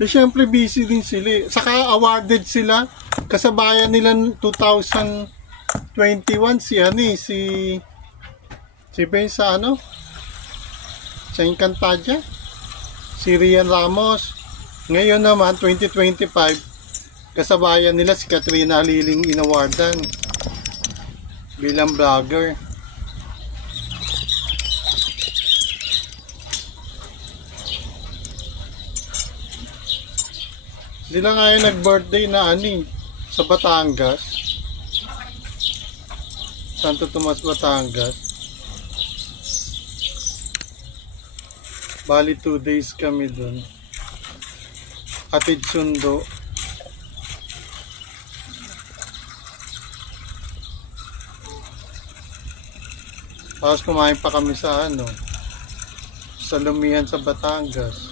Eh, syempre busy din sila. Saka awarded sila. Kasabayan nila 2021 si si Ben sa sa Encantadia, si Rian Ramos. Ngayon naman 2025 kasabayan nila si Katrina Liling inawardan bilang vlogger. Sila nga yung nag-birthday na sa Batangas. Santo Tomas, Batangas. Bali 2 days kami dun. Atid sundo. Tapos kumain pa kami sa sa Lumihan sa Batangas.